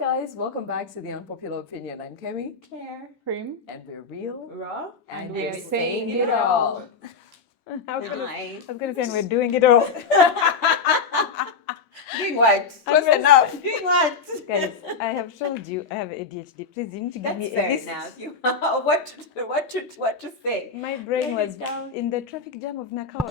guys, welcome back to the Unpopular Opinion. I'm Kemi. Claire. Cream. And we're real. Raw. And we're we're saying saying it it all. I was Nice. gonna say, and we're doing it all. Doing what? Close enough. Doing what? Guys, I have told you I have ADHD. Please, you need to give That's me fair at least. enough. You what to say? My brain Write was it down. in the traffic jam of Nakawa.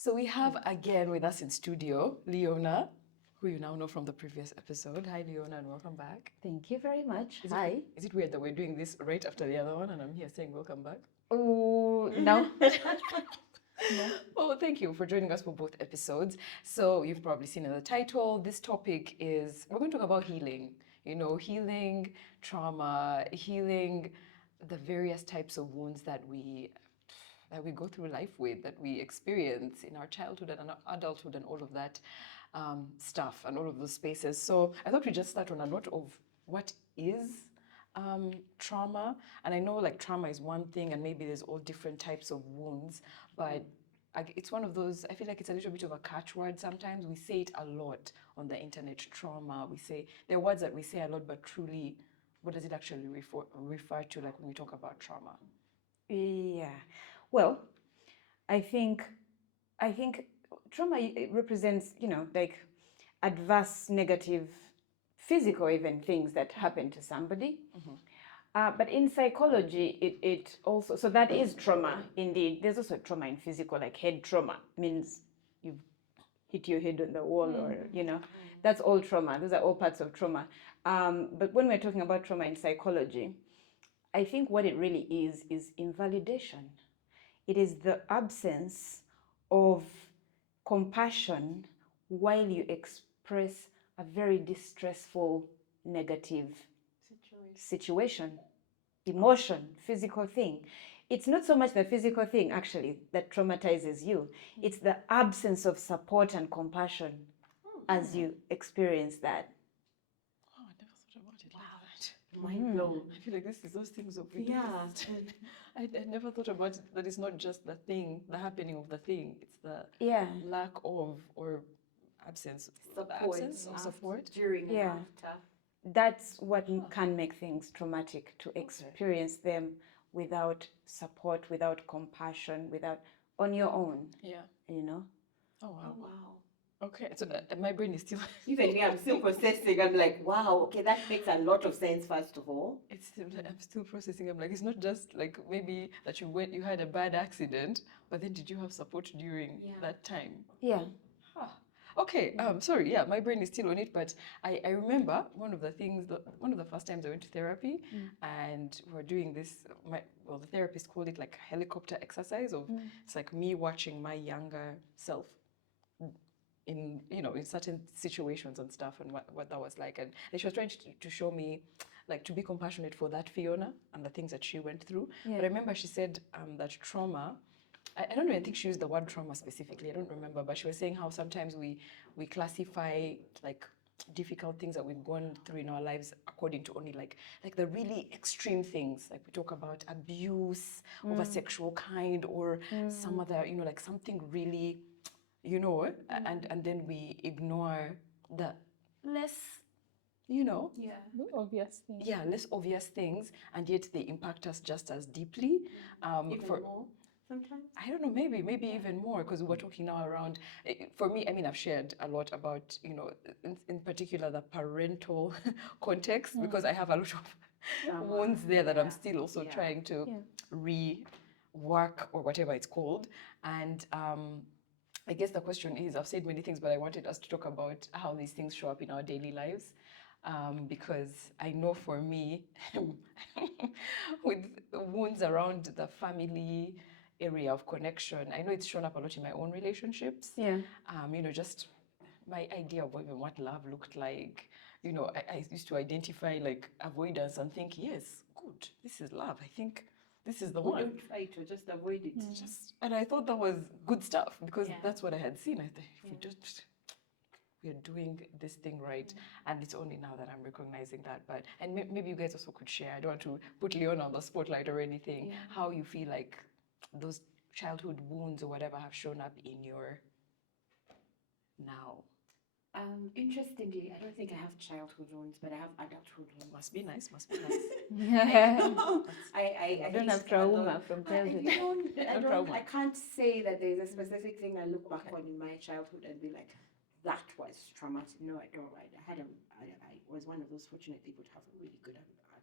So we have again with us in studio, Leona, who you now know from the previous episode. Hi, Leona, and welcome back. Thank you very much. Hi. Is it weird that we're doing this right after the other one and I'm here saying welcome back? Oh, no. Well, thank you for joining us for both episodes. So you've probably seen in the title, this topic is, we're going to talk about healing. You know, healing, trauma, healing the various types of wounds that we go through life with, that we experience in our childhood and our adulthood and all of that stuff and all of those spaces. So I thought we'd just start on a note of what is trauma. And I know like trauma is one thing and maybe there's all different types of wounds, but it's one of those, I feel like it's a little bit of a catchword sometimes. We say it a lot on the internet, trauma. We say, there are words that we say a lot, but truly, what does it actually refer to like when we talk about trauma? Yeah. Well, I think trauma represents, like adverse, negative, physical even things that happen to somebody. But in psychology, it also, so that is trauma indeed. There's also trauma in physical, like head trauma means you've hit your head on the wall or, that's all trauma. Those are all parts of trauma. But when we're talking about trauma in psychology, I think what it really is invalidation. It is the absence of compassion while you express a very distressful, negative situation, emotion, physical thing. It's not so much the physical thing, actually, that traumatizes you. It's the absence of support and compassion as you experience that. Oh, I never thought about it like that. Mind blown. I feel like this is those things of Yeah. I never thought about it, that it's not just the thing, the happening of the thing. It's the lack of or absence of support during Yeah. and after. That's what can make things traumatic, to experience them without support, without compassion, without on your own, Yeah. Oh wow. Wow. Okay, so my brain is still Even me, I'm still processing. I'm like, wow, okay, that makes a lot of sense, first of all. I'm still processing. I'm like, it's not just like maybe that you had a bad accident, but then did you have support during that time? Yeah. Okay, sorry, my brain is still on it, but I remember one of the first times I went to therapy, and we were doing this, the therapist called it like a helicopter exercise of, it's like me watching my younger self in certain situations and stuff, and what that was like, and she was trying to show me like to be compassionate for that Fiona and the things that she went through. But I remember she said that trauma, I don't even think she used the word trauma specifically, I don't remember, but she was saying how sometimes we classify like difficult things that we've gone through in our lives according to only like the really extreme things, like we talk about abuse of a sexual kind or some other, like something really, and then we ignore the less, Obvious thing. less obvious things, and yet they impact us just as deeply. Even more sometimes. I don't know, maybe even more, because we're talking now around, for me, I mean, I've shared a lot about, in particular the parental context, because I have a lot of wounds there that I'm still also trying to rework, or whatever it's called. And I guess the question is, I've said many things, but I wanted us to talk about how these things show up in our daily lives. Because I know for me, with wounds around the family area of connection, I know it's shown up a lot in my own relationships. Yeah. Just my idea of even what love looked like. I used to identify like avoidance and think, yes, good, this is love. I think this is the one. Don't fight or just avoid it. And I thought that was good stuff, because that's what I had seen. I thought, if we just we're doing this thing right, and it's only now that I'm recognizing that. But and maybe you guys also could share. I don't want to put Leon on the spotlight or anything. How you feel like those childhood wounds or whatever have shown up in your now. Interestingly, I don't think I have childhood wounds, but I have adulthood wounds. Must be nice. Must be nice. I don't have faced a trauma lot. from childhood. I can't say that there's a specific thing I look back on in my childhood and be like, that was traumatic. No, I don't. I was one of those fortunate people to have a really good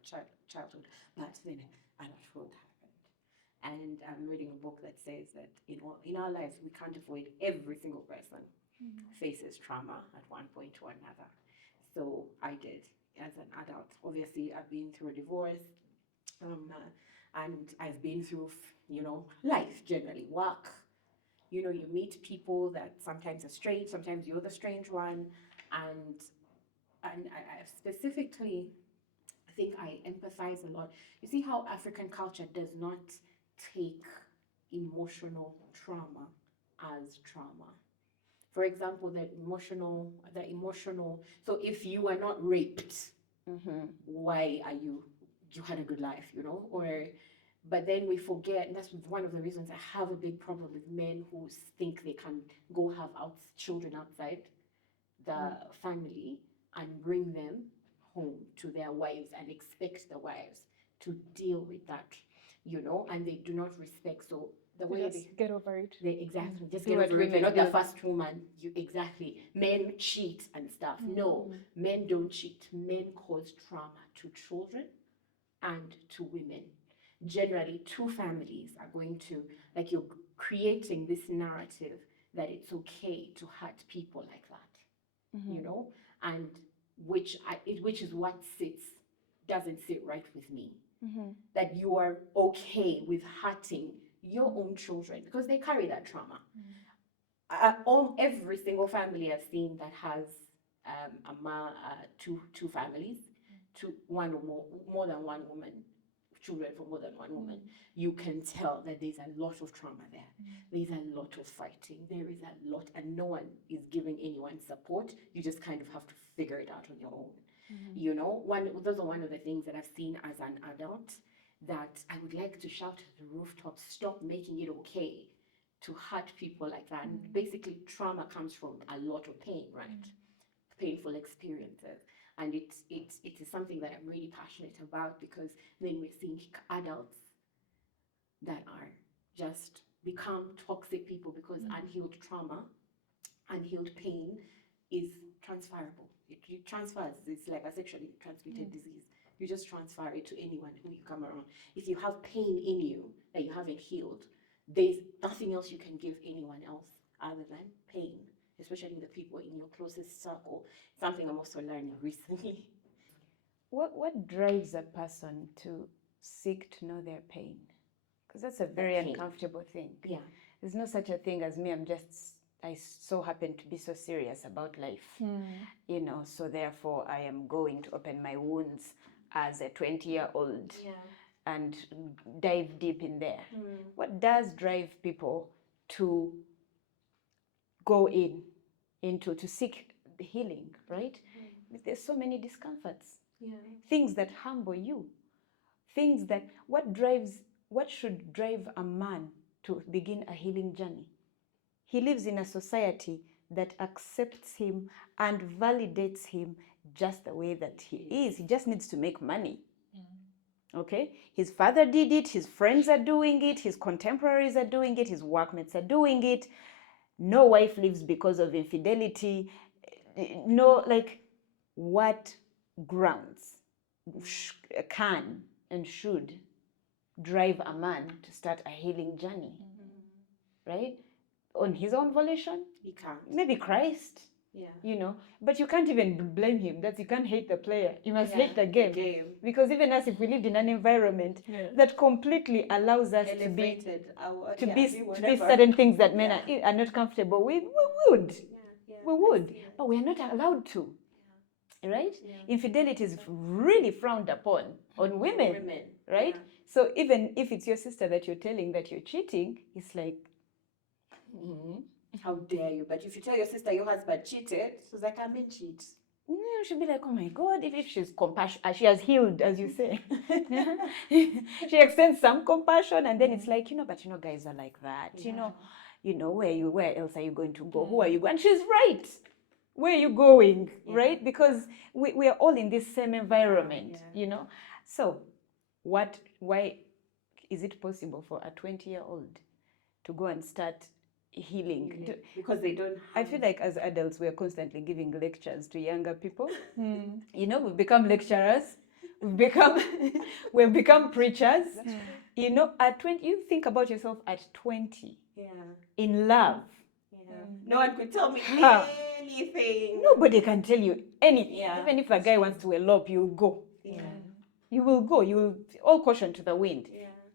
childhood, but then adulthood happened. And I'm reading a book that says that in our lives, we can't avoid every single person faces trauma at one point or another. So I did as an adult. Obviously, I've been through a divorce, and I've been through, life generally, work. You meet people that sometimes are strange, sometimes you're the strange one, and I specifically think I empathize a lot. You see how African culture does not take emotional trauma as trauma. For example, the emotional. So if you are not raped, why are you had a good life, but then we forget, and that's one of the reasons I have a big problem with men who think they can go have children outside the family and bring them home to their wives and expect the wives to deal with that, and they do not respect. So the way they get over it. They exactly just Do get what over it. You're women not the do. first woman. You exactly. Men cheat and stuff. No, men don't cheat. Men cause trauma to children and to women. Generally, two families are going to, like, you're creating this narrative that it's okay to hurt people like that, and which is what doesn't sit right with me. That you are okay with hurting your own children because they carry that trauma. Every single family I've seen that has two families, one or more than one woman, children from more than one woman, you can tell that there's a lot of trauma there. There's a lot of fighting. There is a lot, and no one is giving anyone support. You just kind of have to figure it out on your own. Those are one of the things that I've seen as an adult that I would like to shout at the rooftops, stop making it okay to hurt people like that. And basically, trauma comes from a lot of pain, right? Painful experiences. And it is something that I'm really passionate about, because then we're seeing adults that are just become toxic people because unhealed trauma, unhealed pain is transferable. It transfers. It's like a sexually transmitted disease. You just transfer it to anyone who you come around. If you have pain in you that you haven't healed, there's nothing else you can give anyone else other than pain, especially the people in your closest circle. Something I'm also learning recently. What drives a person to seek to know their pain? Because that's a very uncomfortable thing. Yeah. There's no such a thing as me. I so happen to be so serious about life, so therefore I am going to open my wounds as a 20-year-old and dive deep in there. What does drive people to go to seek the healing, right? There's so many discomforts, things that humble you, what should drive a man to begin a healing journey? He lives in a society that accepts him and validates him just the way that he is. He just needs to make money. Okay? His father did it, his friends are doing it, his contemporaries are doing it, his workmates are doing it. No wife leaves because of infidelity. No, what grounds can and should drive a man to start a healing journey? Right? On his own volition? He can't. Maybe Christ. But you can't even blame him. You can't hate the player. You must hate the game. Because even us, if we lived in an environment that completely allows us to be certain things that men are not comfortable with, we would. But we are not allowed to. Right? Infidelity is really frowned upon on women. Right? Yeah. So even if it's your sister that you're telling that you're cheating, it's like, How dare you? But if you tell your sister your husband cheated, she's like, I mean cheat. She'll be like, oh my God, if she's compassionate, she has healed, as you say. She extends some compassion, and then it's like, but guys are like that. Where else are you going to go? Who are you going? And she's right. Where are you going? Right? Because we are all in this same environment, So why is it possible for a 20-year-old to go and start healing? Because they don't I feel like as adults we are constantly giving lectures to younger people. We've become lecturers, we've become preachers. At 20, you think about yourself at 20, in love. No one could tell me anything. Nobody can tell you anything. Even if a guy wants to elope, you'll go. You will go. You will all caution to the wind.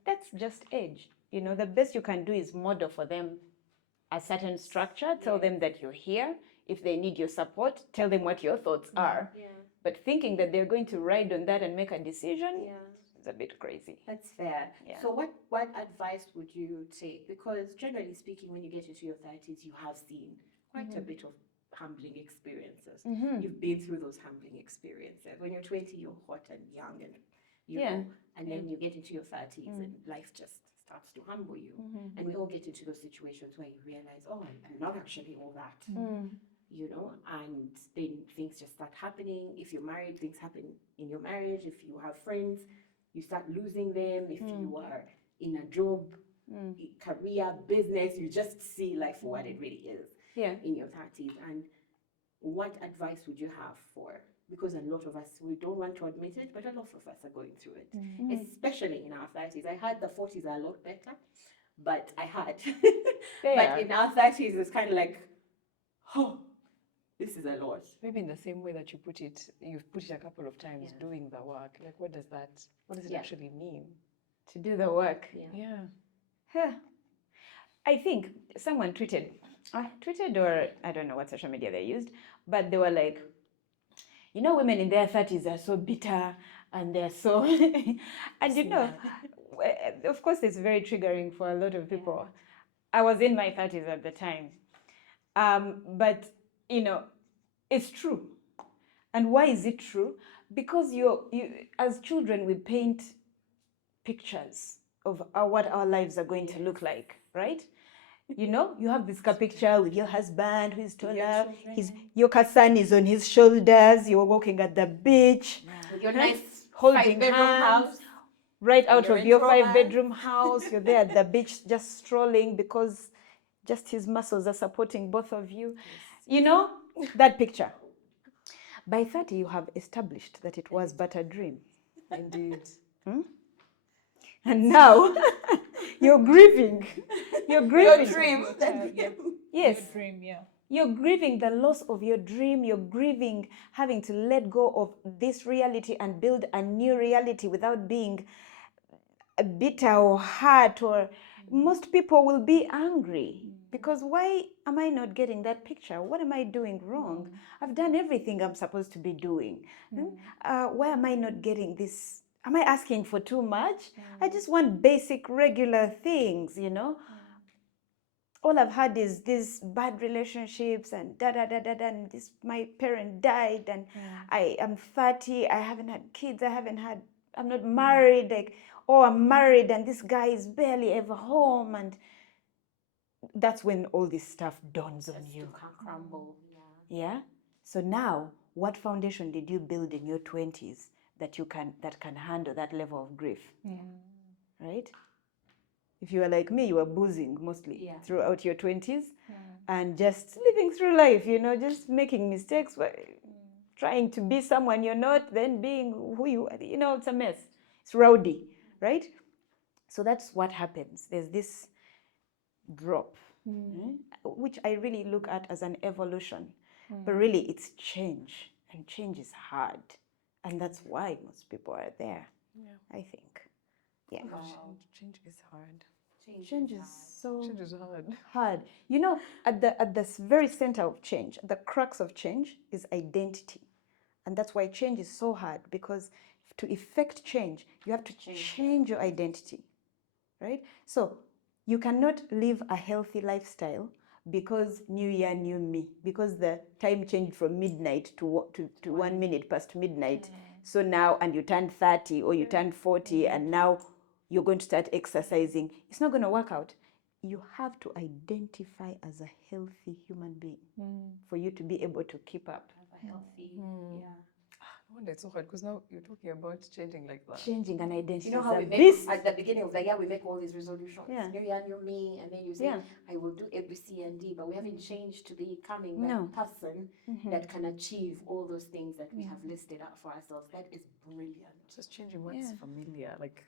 That's just age. The best you can do is model for them a certain structure. Tell them that you're here. If they need your support, tell them what your thoughts are. But thinking that they're going to ride on that and make a decision is a bit crazy. That's fair. So what advice would you take? Because generally speaking, when you get into your 30s, you have seen quite a bit of humbling experiences. You've been through those humbling experiences. When you're 20, you're hot and young, and and then you get into your 30s and life just starts to humble you. And we all get into those situations where you realize, oh, I'm not actually all that. And then things just start happening. If you're married, things happen in your marriage. If you have friends, you start losing them. If you are in a job, career, business, you just see life for what it really is in your 30s. And what advice would you have for, because a lot of us, we don't want to admit it, but a lot of us are going through it, especially in our 30s. I heard the 40s are a lot better, but but in our 30s, it's kind of like, oh, this is a lot. Maybe in the same way that you've put it a couple of times, doing the work. Like, what does it actually mean? To do the work. Yeah. I think someone tweeted, or I don't know what social media they used, but they were like, women in their 30s are so bitter and they're so, and of course it's very triggering for a lot of people. I was in my 30s at the time. But, it's true. And why is it true? Because you as children, we paint pictures of what our lives are going to look like, right? You have this picture with your husband who is taller, your son is on his shoulders, you're walking at the beach, with your nice holding hands, right out of your 5-bedroom house. You're there at the beach just strolling because just his muscles are supporting both of you. That picture. By 30, you have established that it was but a dream. Indeed. And now you're grieving. You're grieving. Your dream. Yes. Your dream, You're grieving the loss of your dream. You're grieving having to let go of this reality and build a new reality without being bitter or hurt. Or most people will be angry because why am I not getting that picture? What am I doing wrong? I've done everything I'm supposed to be doing. Why am I not getting this? Am I asking for too much? I just want basic, regular things, All I've had is these bad relationships and and this, my parent died and I am 30, I haven't had kids, I'm not married, I'm married and this guy is barely ever home, and that's when all this stuff dawns on you. Crumble. Yeah. So now, what foundation did you build in your 20s that can handle that level of grief? Right? If you are like me, you were boozing mostly throughout your 20s and just living through life, just making mistakes, trying to be someone you're not, then being who you are. It's a mess. It's rowdy, right? So that's what happens. There's this drop, which I really look at as an evolution. But really, it's change. And change is hard. And that's why most people are there, I think. Yeah. Wow. Change is hard. Change is so Change is hard. hard. At the very center of change, the crux of change is identity. And that's why change is so hard, because to effect change, you have to change your identity, right? So you cannot live a healthy lifestyle because new year, new me, because the time changed from midnight to 1 minute past midnight. So now, and you turned 30 or you turned 40, and now you're going to start exercising. It's not going to work out. You have to identify as a healthy human being for you to be able to keep up. Have a healthy, I wonder it's so hard because now you're talking about changing like that. Changing an identity. You know is how a we make beast. at the beginning of the year we make all these resolutions. Yeah. New year, new me, and then you say, Yeah. I will do A, B, C, and D, but we haven't changed to becoming that No. person that can achieve all those things that we have listed out for ourselves. That is brilliant. Just changing what's familiar, like.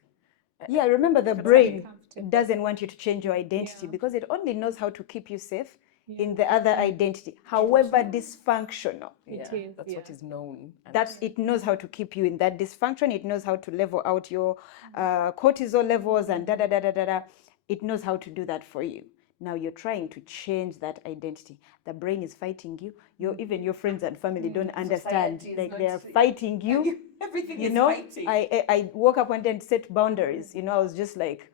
Yeah, remember the That's brain comfortable. doesn't want you to change your identity Yeah. because it only knows how to keep you safe Yeah. in the other identity, however dysfunctional. Yeah, is, that's what is known. And That's it knows how to keep you in that dysfunction. It knows how to level out your cortisol levels and da da da da da da. It knows how to do that for you. Now you're trying to change that identity. The brain is fighting you. Even your friends and family don't understand. Society is Like not they are see- fighting you. Everything You is know, fighting. I woke up one day and set boundaries. You know, I was just like,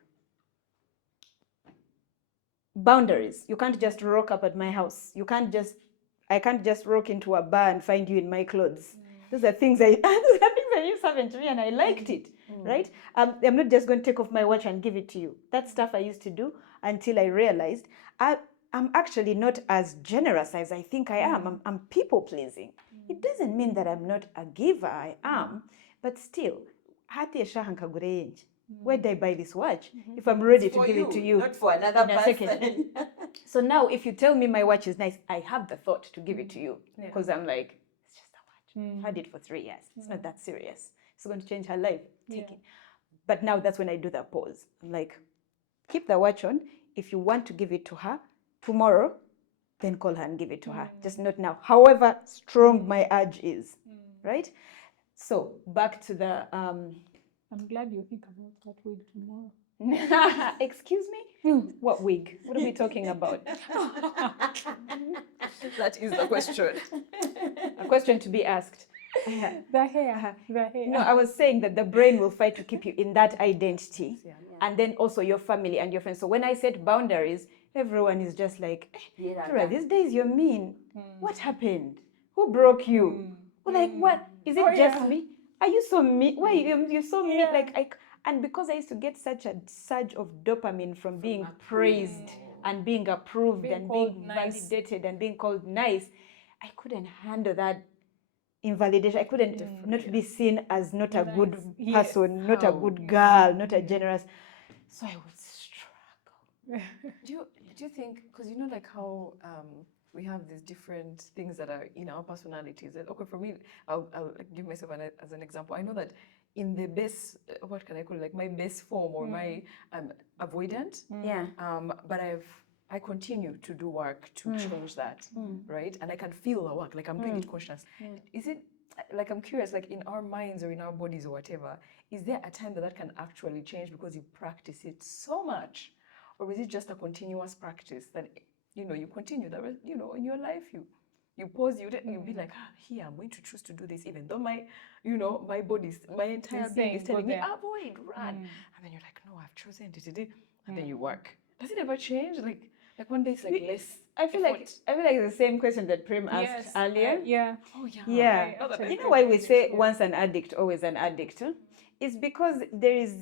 boundaries. You can't just rock up at my house. I can't just rock into a bar and find you in my clothes. Those are things I used to happen to me, and I liked it, right? I'm not just going to take off my watch and give it to you. That stuff I used to do until I realized I'm actually not as generous as I think I am. I'm people pleasing. It doesn't mean that I'm not a giver. I am, but still, where did I buy this watch? If I'm ready to For give it to you, not for another in a second. person. So now, if you tell me my watch is nice, I have the thought to give it to you because I'm like, it's just a watch. I've had it for 3 years. It's not that serious. It's going to change her life. Take it. But now that's when I do the pause. I'm like, keep the watch on. If you want to give it to her tomorrow, then call her and give it to her. Just not now. However strong my urge is, right? So back to the. I'm glad you think about that wig tomorrow. Excuse me? What wig? What are we talking about? that is the question. A question to be asked. The hair. No, I was saying that the brain will fight to keep you in that identity, and then also your family and your friends. So when I set boundaries, everyone is just like, Tura, these days you're mean. What happened? Who broke you? Well, like, what? Is it just me? Are you so mean? Why you're so mean? Like, and because I used to get such a surge of dopamine from being praised and being approved and being validated and being called nice, I couldn't handle that invalidation. I couldn't not be seen as not a good person, not a good girl, not a generous. So I would struggle. Do you think, because you know, like how we have these different things that are in our personalities. Okay, for me, I'll give myself as an example. I know that in the best, what can I call it, like my best form or my avoidant. Yeah. But I continue to do work to change that, right? And I can feel the work, like I'm doing it conscious. Is it, like I'm curious, like in our minds or in our bodies or whatever, is there a time that can actually change because you practice it so much? Or is it just a continuous practice that, you know, you continue that, you know, in your life, you pause, you be like, here, I'm going to choose to do this, even though my, you know, my body's, my entire being is telling me, avoid, run. And then you're like, no, I've chosen it. And then you work. Does it ever change? Like one day it's like less. I feel like it's the same question that Prem asked earlier. Oh yeah. Yeah. You know why we say once an addict, always an addict? Huh? It's because there is,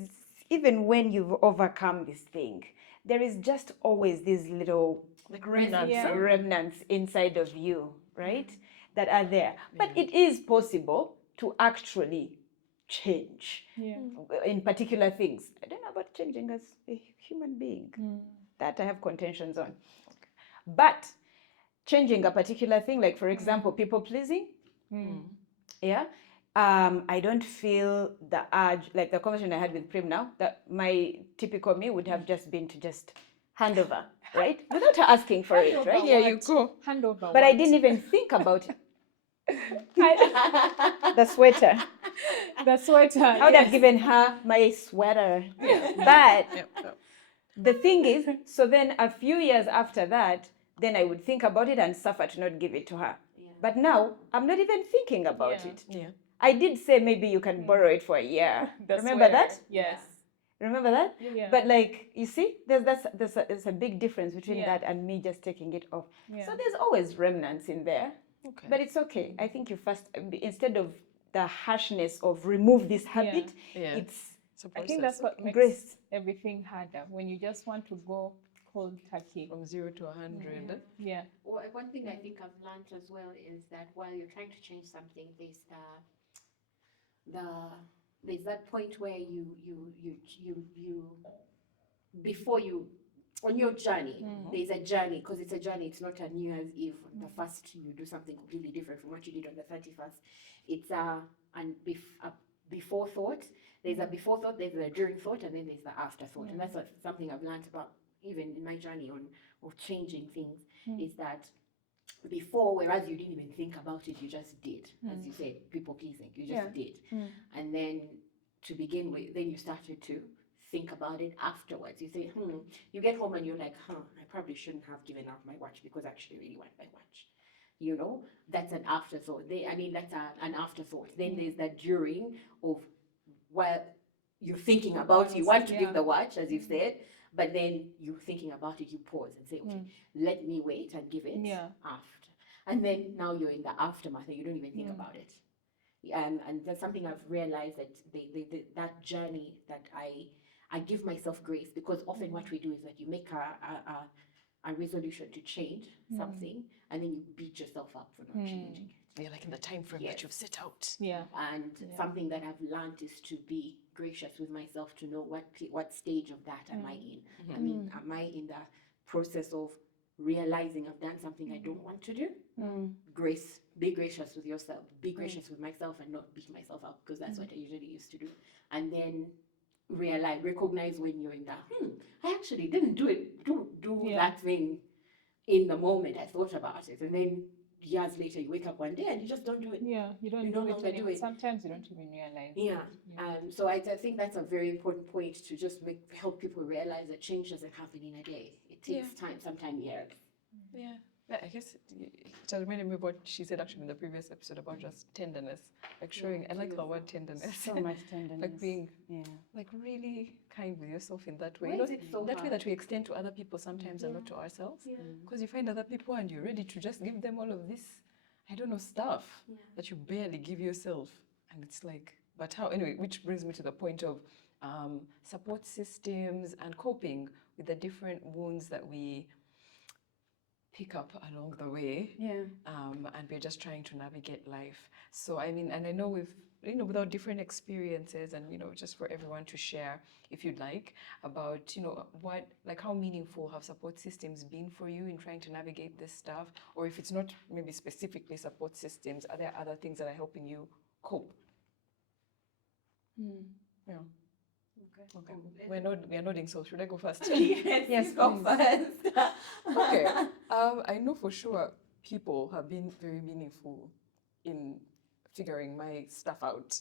even when you've overcome this thing, there is just always these little like remnants, remnants inside of you, right? That are there. But it is possible to actually change in particular things. I don't know about changing as a human being. That I have contentions on. But changing a particular thing, like for example, people pleasing. Yeah. I don't feel the urge, like the conversation I had with Prim now, that my typical me would have just been to just hand over, right? Without her asking for it, right? Here you go. Hand over. But I didn't even think about it. The sweater. The sweater. I would have given her my sweater. But the thing is, so then a few years after that, then I would think about it and suffer to not give it to her. But now, I'm not even thinking about it. Yeah. I did say maybe you can borrow it for a year. Remember that? Yes. Remember that? Yeah. But like, you see, there's a big difference between Yeah. that and me just taking it off. Yeah. So there's always remnants in there, Okay. but it's okay. I think you first, instead of the harshness of remove this habit, Yeah. it's I think that's what makes grace. everything harder when you just want to go cold turkey. From 0 to 100. Yeah. Well, one thing I think I've learned as well is that while you're trying to change something, there's that point where you before you on your journey, there's a journey, because it's a journey. It's not a New Year's Eve. The first you do something completely different from what you did on the 31st. It's a before thought. There's a before thought, there's a during thought, and then there's the after thought. And that's something I've learned about even in my journey of changing things, is that before, whereas you didn't even think about it, you just did. As you said, people pleasing, you just did. And then to begin with, then you started to think about it afterwards. You say, you get home and you're like, I probably shouldn't have given up my watch because I actually really want my watch. You know, that's an afterthought. That's an afterthought. Then there's that during of, well, you're thinking about, you want to give the watch, as you've said, but then you're thinking about it, you pause and say, okay, let me wait and give it after. And then now you're in the aftermath and you don't even think about it. And that's something I've realized, that that journey, that I give myself grace, because often what we do is that you make a resolution to change something, and then you beat yourself up for not changing it. Yeah, like in the time frame that you've set out. Yeah. And something that I've learned is to be gracious with myself, to know what stage of that am I in. I mean, am I in the process of realizing I've done something I don't want to do? Grace, be gracious with yourself, be gracious with myself, and not beat myself up, because that's what I usually used to do. And then recognize when you're in that, I actually didn't do that thing in the moment I thought about it. And then years later you wake up one day and you just don't do it. Yeah, you don't no do longer it. do it. Sometimes you don't even realize. Yeah. So I think that's a very important point, to just help people realize that change doesn't happen in a day. It takes time, sometimes years. Yeah. I guess it just reminded me of what she said actually in the previous episode about just tenderness, like showing. I like the word tenderness. So much tenderness. Like being, like really kind with yourself in that way. Why is it so that way hard? that we extend to other people sometimes and not to ourselves. Because you find other people and you're ready to just give them all of this, I don't know, stuff that you barely give yourself, and it's like, but how? Anyway, which brings me to the point of support systems and coping with the different wounds that we pick up along the way, and we're just trying to navigate life. So I mean, and I know without different experiences, and just for everyone to share, if you'd like, about what, like, how meaningful have support systems been for you in trying to navigate this stuff, or if it's not maybe specifically support systems, are there other things that are helping you cope? Yeah. Okay. We're nodding, so should I go first? Yes, go first. Okay. I know for sure people have been very meaningful in figuring my stuff out.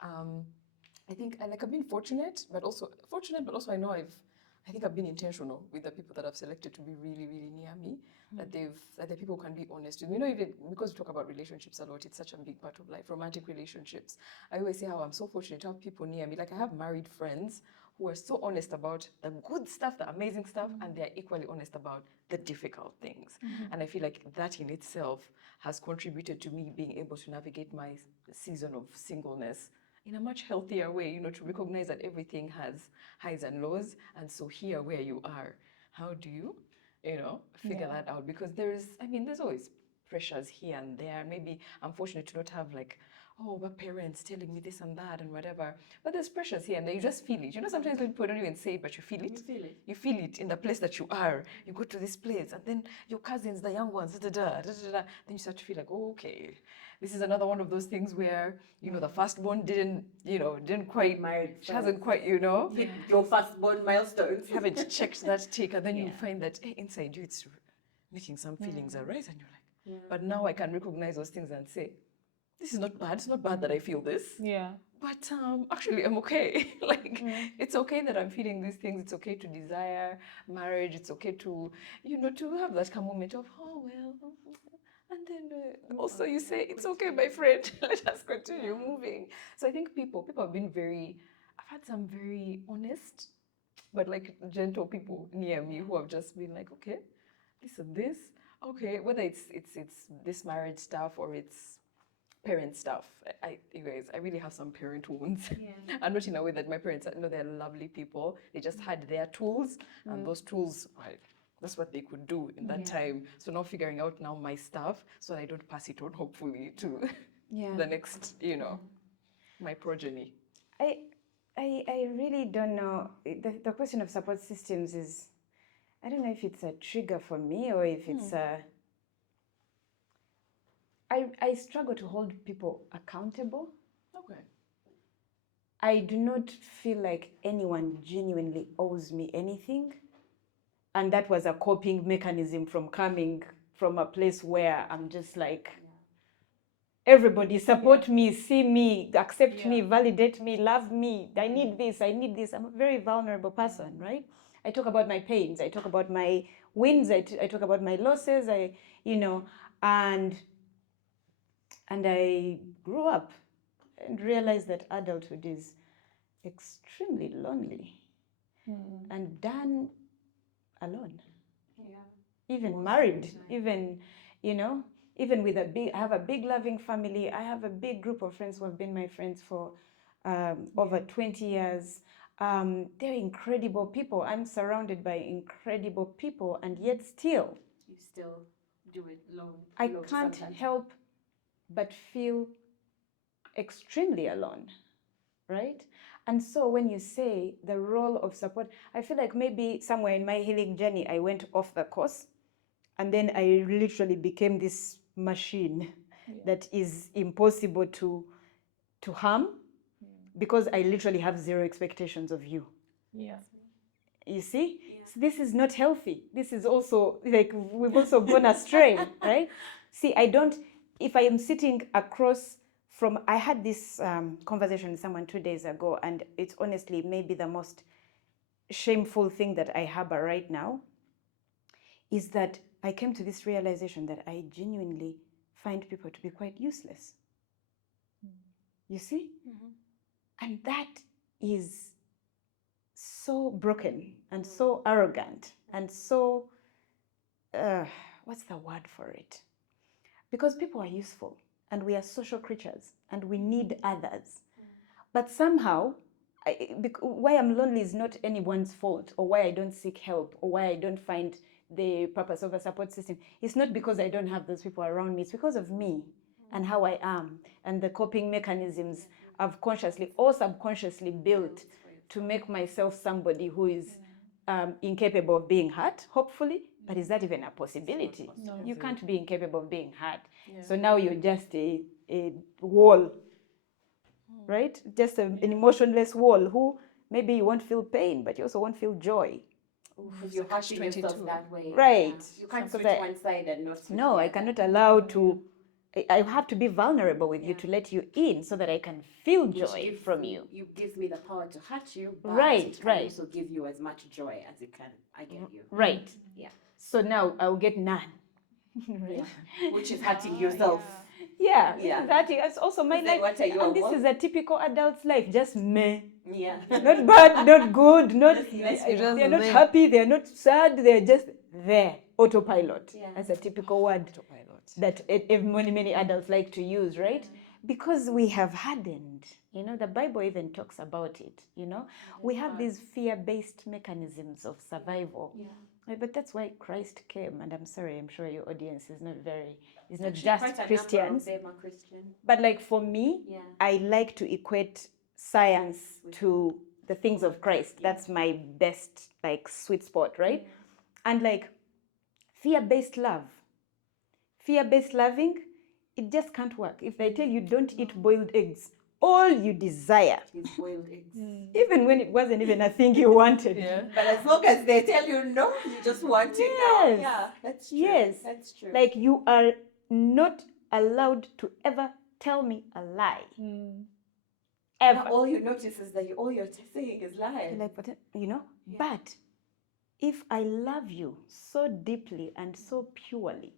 I think I've been fortunate, but also I know I think I've been intentional with the people that I've selected to be really, really near me. That the people who can be honest with me. Even because we talk about relationships a lot, it's such a big part of life. Romantic relationships. I always say how I'm so fortunate to have people near me. Like, I have married friends who are so honest about the good stuff, the amazing stuff, and they're equally honest about the difficult things. And I feel like that in itself has contributed to me being able to navigate my season of singleness in a much healthier way, to recognize that everything has highs and lows. And so here where you are, how do you, figure that out? Because there's always pressures here and there. Maybe I'm fortunate to not have like, my parents telling me this and that and whatever. But there's pressures here and there. You just feel it. Sometimes when people don't even say it, but you feel it. You feel it in the place that you are. You go to this place and then your cousins, the young ones, then you start to feel like, okay, this is another one of those things where, the firstborn didn't quite, she hasn't quite, hit your firstborn milestones. haven't checked that tick, and then you find that inside you it's making some feelings arise, and you're like, but now I can recognize those things and say, this is not bad. It's not bad that I feel this. Yeah. But actually, I'm okay. It's okay that I'm feeling these things. It's okay to desire marriage. It's okay to, to have that kind of moment of, oh, well. And then also you say, it's okay, my friend. Let us continue moving. So I think people have been very I've had some very honest, but like gentle people near me who have just been like, okay, this and this, okay, whether it's this marriage stuff or it's parent stuff. Anyways, I really have some parent wounds. And not in a way that my parents, no, they're lovely people. They just had their tools, and those tools, right, that's what they could do in that time. So now figuring out now my stuff so that I don't pass it on, hopefully, to the next, my progeny. I really don't know. The question of support systems is, I don't know if it's a trigger for me or if it's a. I struggle to hold people accountable. Okay. I do not feel like anyone genuinely owes me anything. And that was a coping mechanism from coming from a place where I'm just like, everybody support me, see me, accept me, validate me, love me. I need this, I need this. I'm a very vulnerable person, right? I talk about my pains, I talk about my wins, I talk about my losses, and I grew up and realized that adulthood is extremely lonely and done alone. Even married, even with I have a big loving family. I have a big group of friends who have been my friends for over 20 years. They're incredible people. I'm surrounded by incredible people, and yet still, You still do it alone. I can't help but feel extremely alone, right? And so when you say the role of support, I feel like maybe somewhere in my healing journey, I went off the course, and then I literally became this machine that is impossible to harm because I literally have zero expectations of you. Yeah. You see? So this is not healthy. This is also like we've also gone astray, right? See, if I am sitting across from, I had this conversation with someone 2 days ago, and it's honestly maybe the most shameful thing that I harbor right now, is that I came to this realization that I genuinely find people to be quite useless. You see? And that is so broken and so arrogant and so, what's the word for it? Because people are useful and we are social creatures and we need others. But somehow, why I'm lonely is not anyone's fault, or why I don't seek help, or why I don't find the purpose of a support system. It's not because I don't have those people around me. It's because of me and how I am and the coping mechanisms I've consciously or subconsciously built to make myself somebody who is incapable of being hurt, hopefully. But is that even a possibility? No. You can't be incapable of being hurt. So now you're just a wall, right? Just an emotionless wall who maybe you won't feel pain, but you also won't feel joy. Because you're hurting yourself that way. Right. You can't switch one side and not switch No, the I other. cannot allow to. I have to be vulnerable with you to let you in so that I can feel joy from you. You give me the power to hurt you, but Right, it can right. also give you as much joy as it can. I get you. Right. Yeah. So now I'll get none. Right? Which is hurting yourself. Yeah. Yeah. That is also my Then life. what are you And this about? is a typical adult's life, just meh. Yeah. Not bad, not good, not Just messy. they're not happy, they're not sad, they're just there. Autopilot. Yeah. That's a typical word that many adults like to use, right? Because we have hardened. The Bible even talks about it. We have these fear-based mechanisms of survival. But that's why Christ came, and I'm sorry, I'm sure your audience is not just Christians. Quite a number of them are Christian. But like for me, I like to equate science to the things of Christ. That's my best like sweet spot, right? And like fear-based loving, it just can't work. If I tell you don't eat boiled eggs, all you desire is boiled eggs. Even when it wasn't even a thing you wanted. But as long as they tell you no, you just want it now. Yeah, that's true. Yes. That's true. Like you are not allowed to ever tell me a lie. Ever. Now all you notice is that all you're saying is lies. Like, but but if I love you so deeply and so purely,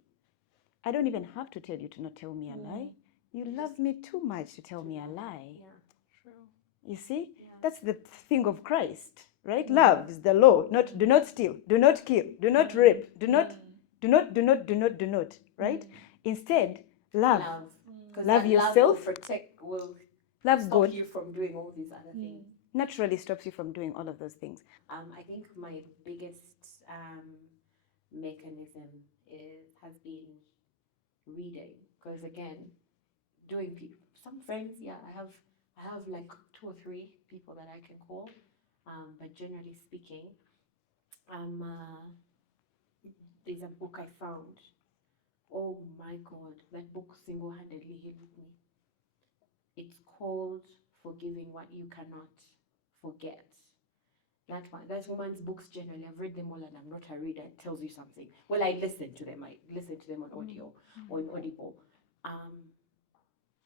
I don't even have to tell you to not tell me a lie. You love me too much to tell me a lie. Yeah. True. You see? Yeah. That's the thing of Christ, right? Love is the law. Not do not steal, do not kill, do not rape, do not, right? Instead, love. Because Love that yourself. will Love stop God. you from doing all these other things. Naturally stops you from doing all of those things. I think my biggest mechanism has been reading, because again, doing some friends, I have like 2 or 3 people that I can call, but generally speaking, there's a book I found. Oh my God, that book single-handedly healed me. It's called Forgiving What You Cannot Forget. That woman's books generally, I've read them all and I'm not a reader. It tells you something. Well, I listen to them. I listen to them on audio or in Audible.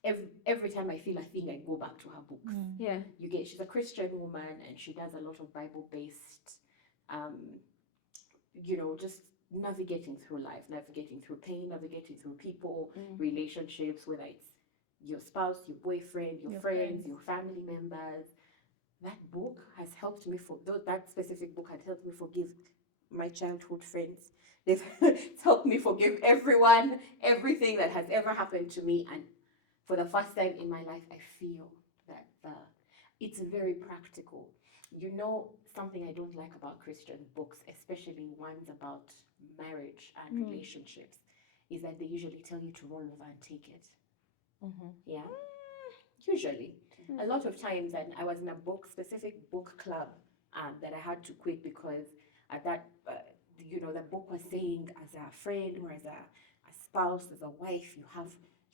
Every time I feel a thing, I go back to her books. Yeah. She's a Christian woman and she does a lot of Bible-based, just navigating through life, navigating through pain, navigating through people, relationships, whether it's your spouse, your boyfriend, your friends, your family members. That book has helped me that specific book had helped me forgive my childhood friends. It's helped me forgive everyone, everything that has ever happened to me. And for the first time in my life, I feel that it's very practical. Something I don't like about Christian books, especially ones about marriage and relationships, is that they usually tell you to roll over and take it. Yeah. Usually. A lot of times, and I was in a specific book club that I had to quit because at that, the book was saying as a friend or as a spouse, as a wife,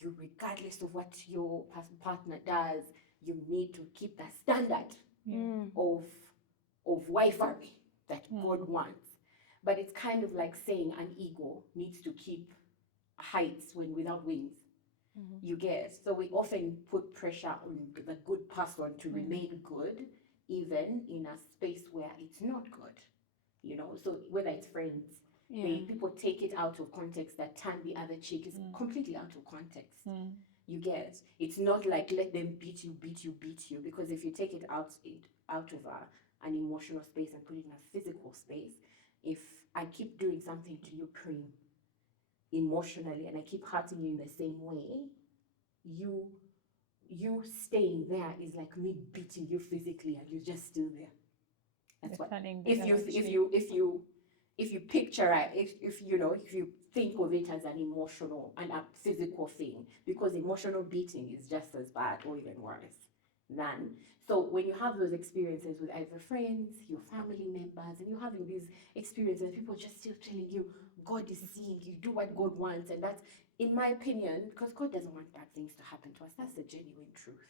regardless of what your partner does, you need to keep the standard of wifery that God wants. But it's kind of like saying an eagle needs to keep heights without wings. You get. So we often put pressure on the good person to remain good, even in a space where it's not good. So whether it's friends, people take it out of context, that turn the other cheek is completely out of context. You get. It's not like let them beat you, because if you take it out of an emotional space and put it in a physical space, if I keep doing something to you emotionally and I keep hurting you in the same way, you staying there is like me beating you physically and you're just still there. That's what if you picture it, if you think of it as an emotional and a physical thing, because emotional beating is just as bad or even worse than. So when you have those experiences with either friends, your family members, and you're having these experiences, people just still telling you God is seeing you, do what God wants, and that's, in my opinion, because God doesn't want bad things to happen to us. That's the genuine truth.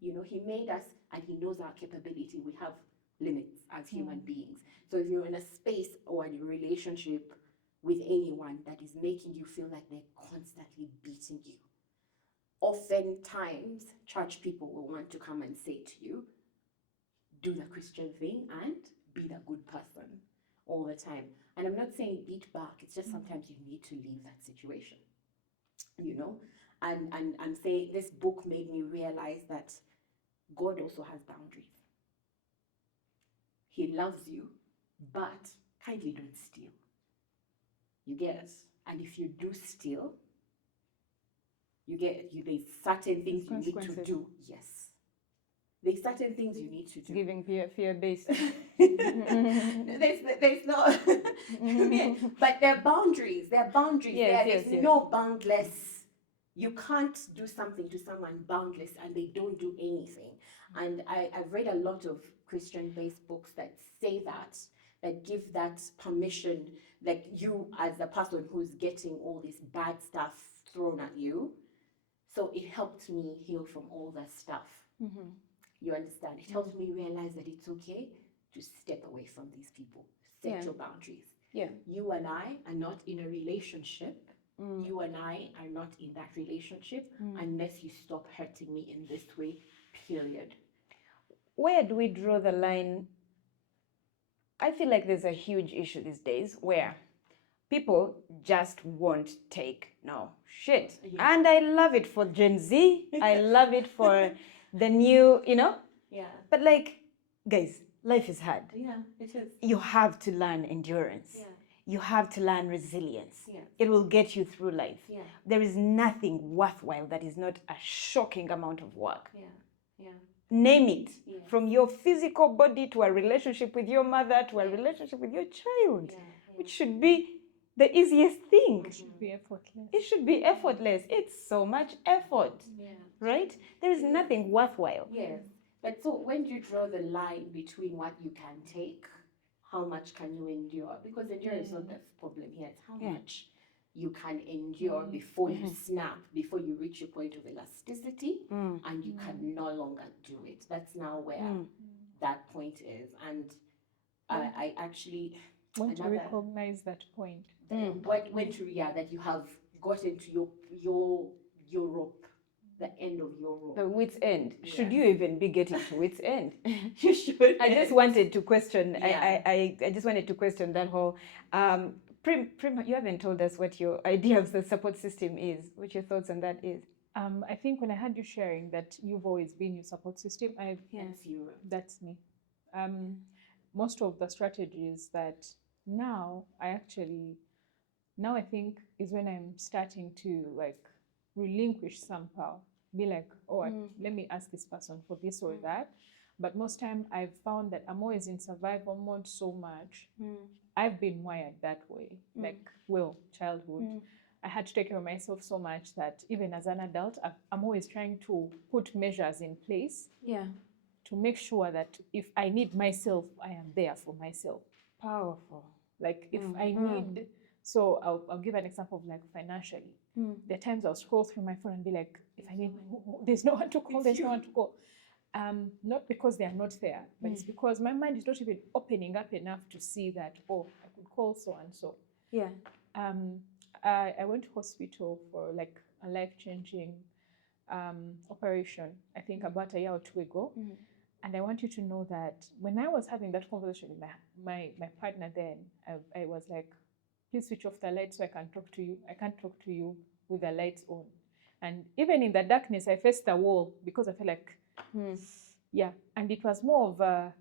He made us and he knows our capability. We have limits as human beings. So if you're in a space or in a relationship with anyone that is making you feel like they're constantly beating you, oftentimes church people will want to come and say to you, do the Christian thing and be the good person all the time. And I'm not saying beat back, it's just sometimes you need to leave that situation. And I'm saying this book made me realize that God also has boundaries. He loves you, but kindly don't steal. You get? And if you do steal, there's certain things you need to do. Yes. There's certain things you need to do. Giving fear-based. there's no but there are boundaries. There's no boundless. You can't do something to someone boundless and they don't do anything. And I've read a lot of Christian-based books that say that give that permission, that you as the person who's getting all this bad stuff thrown at you. So it helped me heal from all that stuff. You understand? It helped me realize that it's okay to step away from these people. Set your boundaries. Yeah. You and I are not in a relationship. You and I are not in that relationship unless you stop hurting me in this way, period. Where do we draw the line? I feel like there's a huge issue these days where people just won't take no shit. Yeah. And I love it for Gen Z. I love it for the new, Yeah. But like, guys, life is hard. Yeah, it is. You have to learn endurance. Yeah. You have to learn resilience. Yeah. It will get you through life. Yeah. There is nothing worthwhile that is not a shocking amount of work. Yeah. Yeah. Name it. Yeah. From your physical body to a relationship with your mother to a relationship with your child, which should be the easiest thing. It should be effortless. It should be effortless. It's so much effort, right? There is nothing worthwhile. Yes. But so when do you draw the line between what you can take, how much can you endure? Because endurance is not the problem here. It's how much you can endure before you snap, before you reach your point of elasticity and you can no longer do it. That's now where that point is. And I actually... When to recognize that point. When to, that you have gotten to your rope, the end of your rope. The wit's end. Should you even be getting to wit's end? You should. I just wanted to question. Yeah. I just wanted to question that whole. Prima, you haven't told us what your idea of the support system is. What your thoughts on that is? I think when I had you sharing that you've always been your support system, That's you. That's me. Most of the strategies that now I think is when I'm starting to like relinquish somehow, be like, let me ask this person for this or that. But most time I've found that I'm always in survival mode so much. I've been wired that way, childhood. I had to take care of myself so much that even as an adult, I'm always trying to put measures in place to make sure that if I need myself, I am there for myself. Powerful. Like if I need, so I'll give an example of like financially. There are times I'll scroll through my phone and be like, if I need, there's no one to call, there's no one to call. Not because they are not there, but it's because my mind is not even opening up enough to see that, I could call so and so. Yeah. I went to hospital for like a life-changing operation, I think about a year or two ago. And I want you to know that when I was having that conversation with my partner then, I was like, please switch off the light so I can talk to you. I can't talk to you with the lights on. And even in the darkness, I faced the wall because I felt like, and it was more of I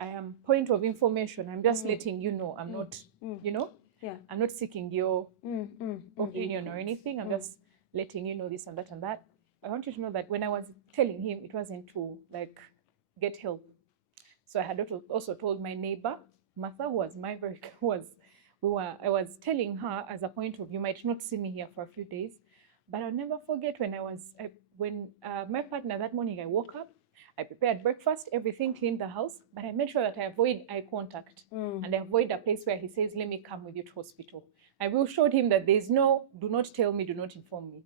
am point of information. I'm just letting you know. I'm not, I'm not seeking your opinion or anything. I'm just letting you know this and that and that. I want you to know that when I was telling him, it wasn't to like get help. So I had also told my neighbor, Martha, who was my I was telling her as a point of, you might not see me here for a few days, but I'll never forget when my partner that morning, I woke up, I prepared breakfast, everything, cleaned the house, but I made sure that I avoid eye contact and I avoid a place where he says, let me come with you to hospital. I will showed him that there's no, do not tell me, do not inform me.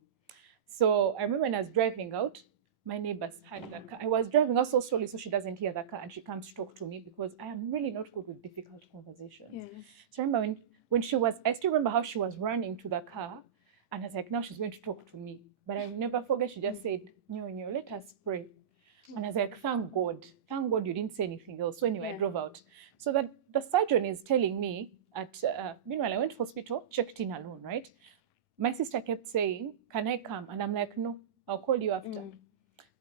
So I remember when I was driving out, my neighbors had the car. I was driving out so slowly so she doesn't hear the car and she comes to talk to me because I am really not good with difficult conversations. So I remember when she was, I still remember how she was running to the car and I was like, now she's going to talk to me. But I never forget, she just said, Nyo, let us pray. And I was like, thank God you didn't say anything else. So anyway, I drove out. So that the surgeon is telling me meanwhile, I went to hospital, checked in alone, right? My sister kept saying, can I come? And I'm like, no, I'll call you after.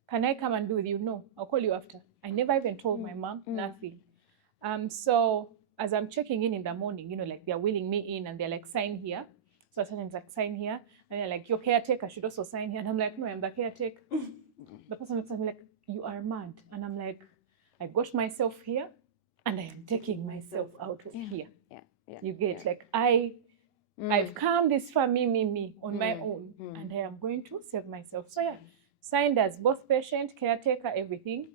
Can I come and be with you? No, I'll call you after. I never even told my mom, nothing. So as I'm checking in the morning, like they're wheeling me in and they're like, sign here. So I sometimes like, sign here. And they're like, your caretaker should also sign here. And I'm like, no, I'm the caretaker. The person looks at me like, you are mad. And I'm like, I got myself here and I am taking myself out of here. You get like, I've come this far, me, on my own. And I am going to save myself. So signed as both patient, caretaker, everything.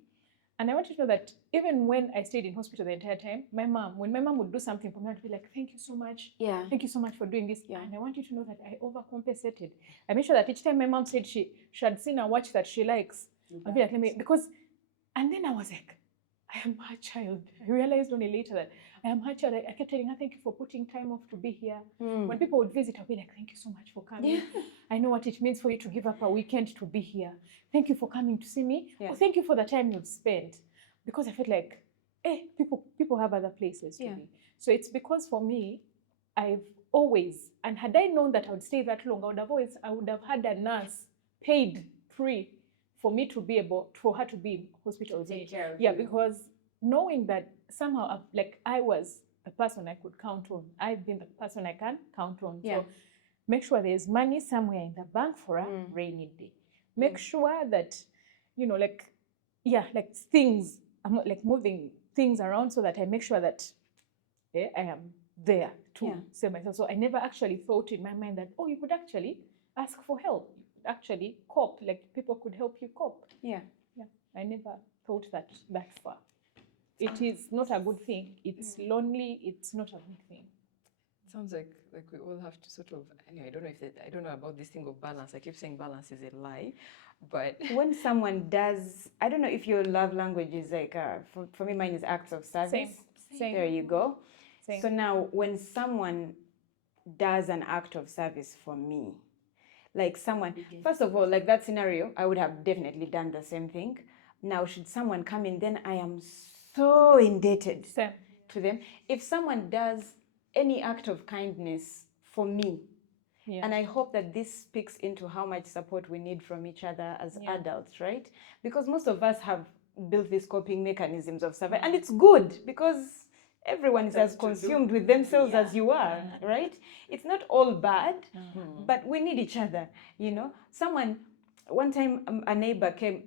And I want you to know that even when I stayed in hospital the entire time, when my mom would do something for me, I'd be like, thank you so much. Thank you so much for doing this. And I want you to know that I overcompensated. I made sure that each time my mom said she had seen a watch that she likes, I'd be like, and then I was like, I am her child. I realized only later that I am her child. I kept telling her, thank you for putting time off to be here. When people would visit, I'd be like, thank you so much for coming. I know what it means for you to give up a weekend to be here. Thank you for coming to see me. Or thank you for the time you've spent. Because I felt like, people have other places to be. So it's because for me, I've always, and had I known that I would stay that long, I would have had a nurse paid free for me to be able, for her to be in hospital. Take care of you. you. Because knowing that somehow, like, I was the person I could count on. I've been the person I can count on. Yeah. So make sure there's money somewhere in the bank for a rainy day. Make sure that, like, like things, I'm not like moving things around so that I make sure that I am there to save myself. So I never actually thought in my mind that, you could actually ask for help. You could actually cope, like people could help you cope. Yeah. Yeah. I never thought that far. It is not a good thing. It's lonely. It's not a good thing. Sounds like we all have to sort of, anyway, I don't know about this thing of balance. I keep saying balance is a lie, but When someone does, I don't know if your love language is like, for me, mine is acts of service. Same. There you go. Same. So now when someone does an act of service for me, like someone, first of all, like that scenario, I would have definitely done the same thing. Now, should someone come in, then I am so indebted Same. to them. If someone does any act of kindness for me, and I hope that this speaks into how much support we need from each other as adults, right? Because most of us have built these coping mechanisms of survival, and it's good because everyone is as consumed with themselves as you are, right? It's not all bad, but we need each other, One time a neighbor came,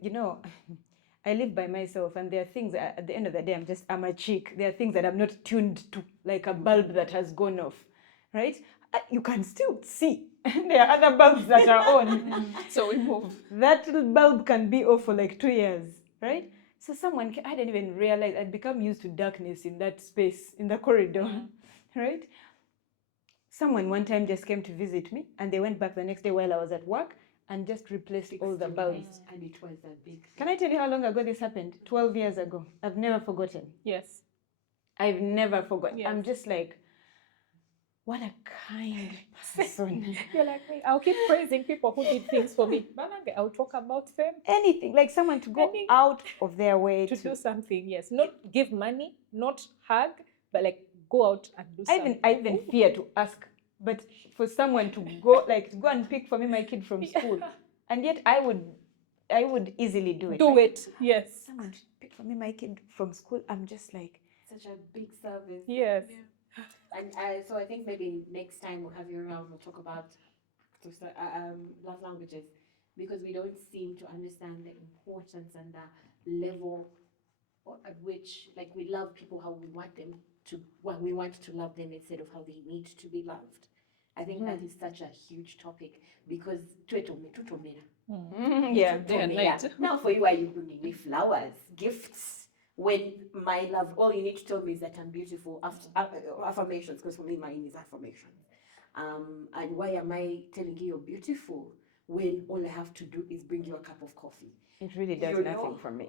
I live by myself, and there are things at the end of the day, I'm a chick. There are things that I'm not tuned to, like a bulb that has gone off, right? You can still see. There are other bulbs that are on. so we move. That little bulb can be off for like 2 years, right? So I didn't even realize I'd become used to darkness in that space, in the corridor, right? Someone one time just came to visit me, and they went back the next day while I was at work and just replaced all the bulbs. And it was a big thing. Can I tell you how long ago this happened? 12 years ago. I've never forgotten. Yes. I've never forgotten. Yes. I'm just like, what a kind person. You're like me. I'll keep praising people who did things for me. I'll talk about them. Anything, like someone to go out of their way to do something. Yes. Not give money, not hug, but like go out and do something. I even fear to ask, but for someone to go and pick for me my kid from school, and yet I would easily do it. Do it, yes. Someone to pick for me my kid from school. I'm just like, such a big service. Yes. Yeah. And so I think maybe next time we'll have you around. We'll talk about love languages, because we don't seem to understand the importance and the level at which, like, we love people how we want them to. Well, we want to love them instead of how they need to be loved. I think that is such a huge topic, because yeah, day and night. Now for you, are you bringing me flowers, gifts? When my love, all you need to tell me is that I'm beautiful. Affirmations, because for me, mine is affirmations. And why am I telling you you're beautiful when all I have to do is bring you a cup of coffee? it really does nothing for me.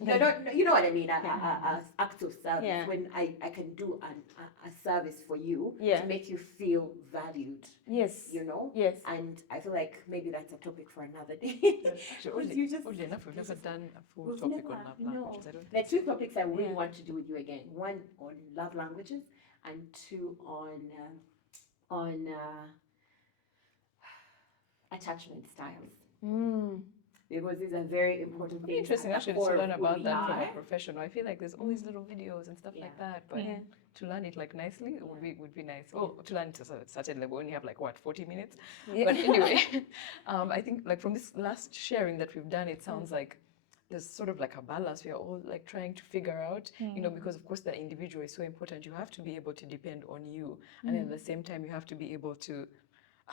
No, you know what I mean. Act of service, when I can do a service for you to make you feel valued. Yes. Yes. And I feel like maybe that's a topic for another day. Oddly enough, we've never done a full topic on love languages. I don't There are think two topics I really want to do with you again. One on love languages, and two on attachment styles. Because these are very important things. interesting at the actually to core learn of who about we that from a are. professional. I feel like there's all these little videos and stuff like that, but to learn it like nicely would be nice. Oh, to learn it to a certain level, only have like 40 minutes. Yeah. But anyway, I think like from this last sharing that we've done, it sounds like there's sort of like a balance we are all like trying to figure out, because of course the individual is so important. You have to be able to depend on you, and at the same time you have to be able to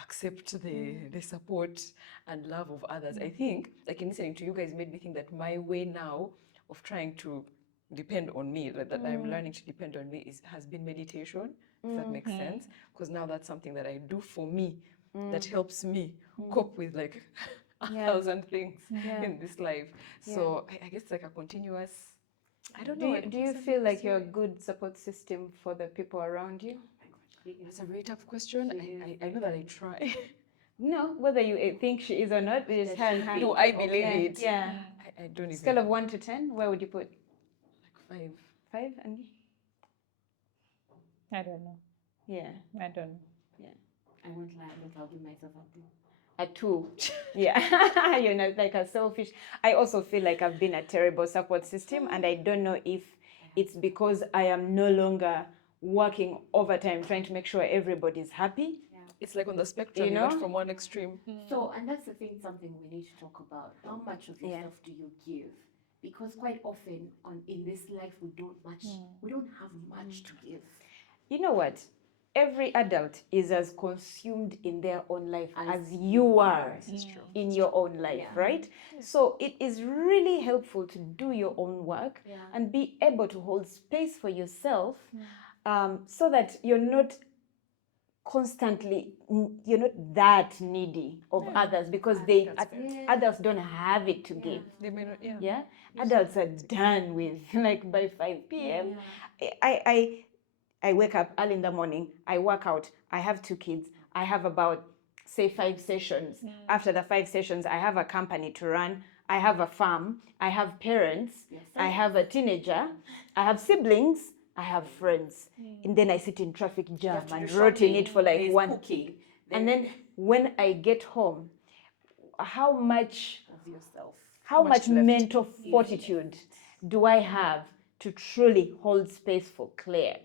accept the support and love of others. I think, like in listening to you guys, made me think that my way now of trying to depend on me, that I'm learning to depend on me, has been meditation, if that makes sense. Because now that's something that I do for me that helps me cope with like a thousand things in this life. So I guess like a continuous, I don't know. Do you feel like you're a good support system for the people around you? That's a very tough question. I know that I try. No, whether you think she is or not, we just have. Do I believe it? Yeah. I don't even. Scale of 1 to 10, where would you put? Like 5. 5, and I don't know. yeah, I don't know. I won't lie, I think I'll give myself a 2. Yeah, you're not like a selfish. I also feel like I've been a terrible support system, and I don't know if It's because I am no longer working overtime trying to make sure everybody's happy. It's like on the spectrum, You you know? went from one extreme. So, and that's the thing, something we need to talk about. How much of yourself do you give? Because quite often in this life we don't have much to give. You know what? Every adult is as consumed in their own life as you are in your own life, right? So it is really helpful to do your own work and be able to hold space for yourself, so that you're not constantly, you're not that needy of others, because others don't have it to give. They may not, Adults are done with, like, by 5 p.m. I wake up early in the morning, I work out, I have 2 kids, I have about, say, 5 sessions. After the 5 sessions, I have a company to run, I have a farm, I have parents, I have a teenager, I have siblings, I have friends. And then I sit in traffic jam and rot in it for like one. And then when I get home, how much Of yourself. how much mental fortitude do I have to truly hold space for Claire?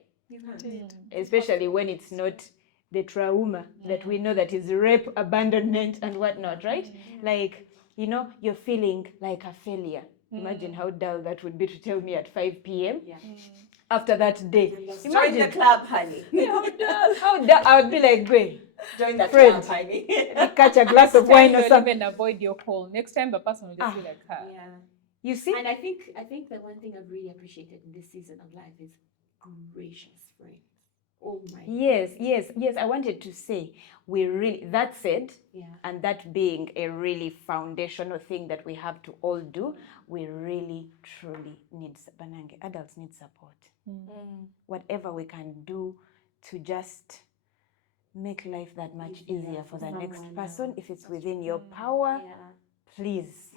Especially when it's not the trauma that we know that is rape, abandonment, and whatnot, right? Like, you're feeling like a failure. Imagine how dull that would be to tell me at 5 p.m. After that day. Join the club, honey. How dull. I would be like, wait, Join the friend, club, honey. catch a glass of wine or You'll something. even avoid your call. Next time the person will just be like, her. You see? And I think the one thing I've really appreciated in this season of life is gracious friends. Oh my. Yes. I wanted to say, that said, and that being a really foundational thing that we have to all do, we really, truly need, adults need support. Whatever we can do to just make life that much easier for the next person, if it's within your power, please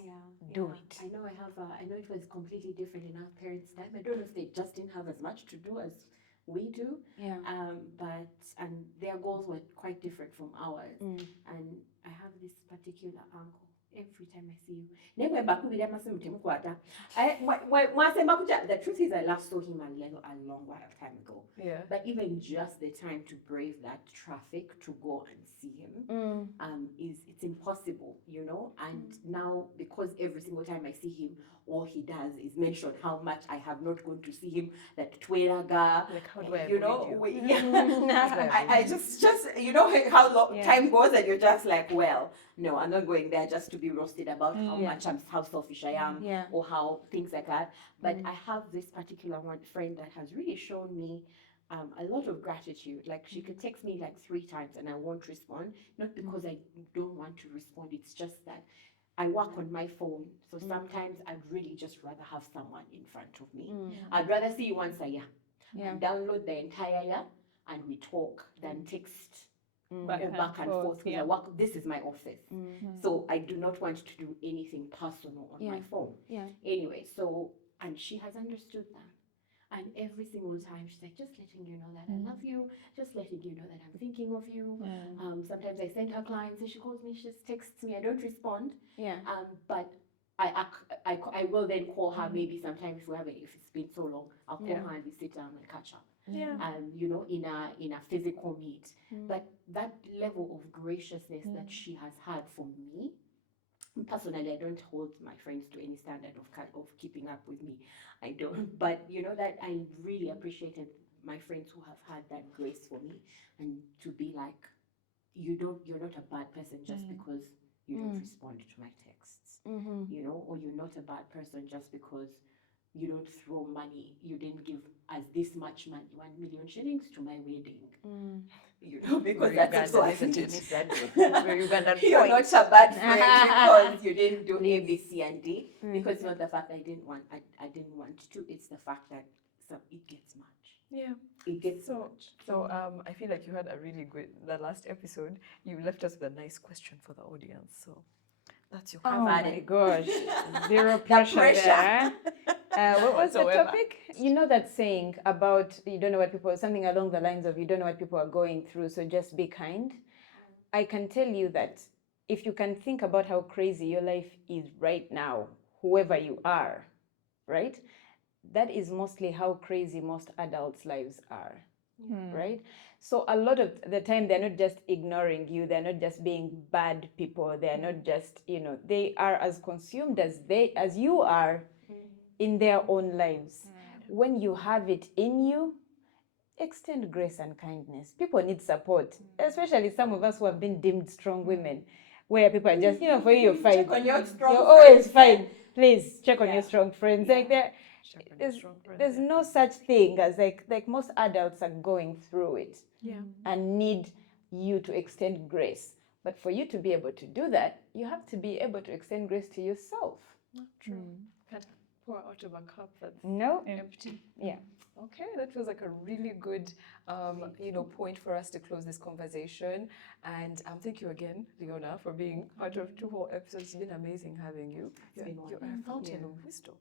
do it. I know I know it was completely different in our parents' time. I don't know if they just didn't have as much to do as we do. And their goals were quite different from ours. And I have this particular uncle. Every time I see you, the truth is I last saw him a long while time ago. But even just the time to brave that traffic to go and see him, it's impossible, And now, because every single time I see him, all he does is mention how much I have not gone to see him. That Tweraga, like, how do I I just how long time goes, and you're just like, well, no, I'm not going there just to be roasted about how selfish I am, or how things like that. But I have this particular one friend that has really shown me a lot of gratitude. Like, she could text me like 3 times and I won't respond, not because I don't want to respond. It's just that I work on my phone, so sometimes I'd really just rather have someone in front of me. I'd rather see you once a year, and download the entire year, and we talk, than text back and forth. Because I work, this is my office, so I do not want to do anything personal on my phone. Anyway, and she has understood that. And every single time she's like, just letting you know that I love you, just letting you know that I'm thinking of you. Sometimes I send her clients and she calls me, she just texts me, I don't respond. But I will then call her maybe sometime if it's been so long, I'll call her and we sit down and catch up. In a physical meet. But that level of graciousness that she has had for me, personally, I don't hold my friends to any standard of keeping up with me. I don't. But that I really appreciated my friends who have had that grace for me, and to be like, you're not a bad person just because you don't respond to my texts, or you're not a bad person just because you don't throw money. You didn't give us this much money, 1 million shillings to my wedding. Because that's also, isn't it? You're not a bad friend because you didn't do A, B, C, and D. Because it's not the fact I didn't want to. It's the fact that it gets much. It gets much. So I feel like you had a really good, the last episode, you left us with a nice question for the audience. So that's your Oh my gosh. Zero pressure there. What was the topic? You know that saying about something along the lines of you don't know what people are going through, so just be kind. I can tell you that if you can think about how crazy your life is right now, whoever you are, right? that is mostly how crazy most adults' lives are, Hmm. right? So a lot of the time, they're not just ignoring you, they're not just being bad people, they're not just, they are as consumed as you are in their own lives. When you have it in you, extend grace and kindness. People need support, especially some of us who have been deemed strong women, where people are just, for you, you're fine. Check on your strong You're always friends. fine. Please check on Yeah. your strong friends. Yeah. Like There's strong friends, there's yeah. no such thing as like most adults are going through it Yeah. and need you to extend grace. But for you to be able to do that, you have to be able to extend grace to yourself. True. Can't pour out of a cup that's No? empty. Yeah. Okay, that feels like a really good, point for us to close this conversation. And thank you again, Leona, for being part of 2 whole episodes. It's been amazing having you. You're been a wonderful. fountain of wisdom.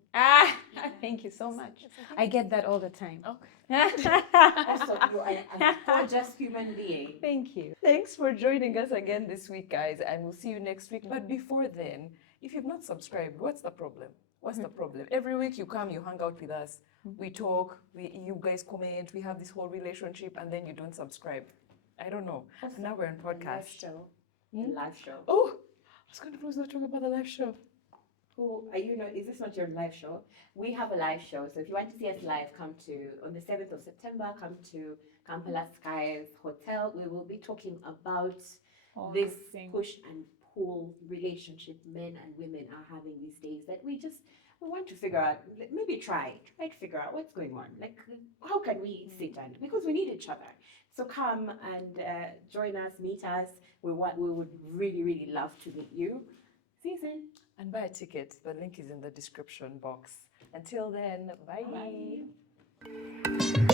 Thank you so much. I get that all the time. Okay. Also, you are a gorgeous human being. Thank you. Thanks for joining us again this week, guys, and we'll see you next week. But before then, if you've not subscribed, what's the problem? What's the problem? Every week you come, you hang out with us, we talk, you guys comment, we have this whole relationship, and then you don't subscribe. I don't know. And now we're on podcast. The live show. Oh, I was going to close the talk about the live show. Who are you? Is this not your live show? We have a live show. So if you want to see us live, come to on the 7th of September. Come to Kampala Skies Hotel. We will be talking about this push and pull relationship men and women are having these days that we want to figure out. Maybe try to figure out what's going on. Like, how can we sit and because we need each other. So come and join us, meet us. We would really, really love to meet you. See you soon. And buy a ticket. The link is in the description box. Until then, bye. Bye.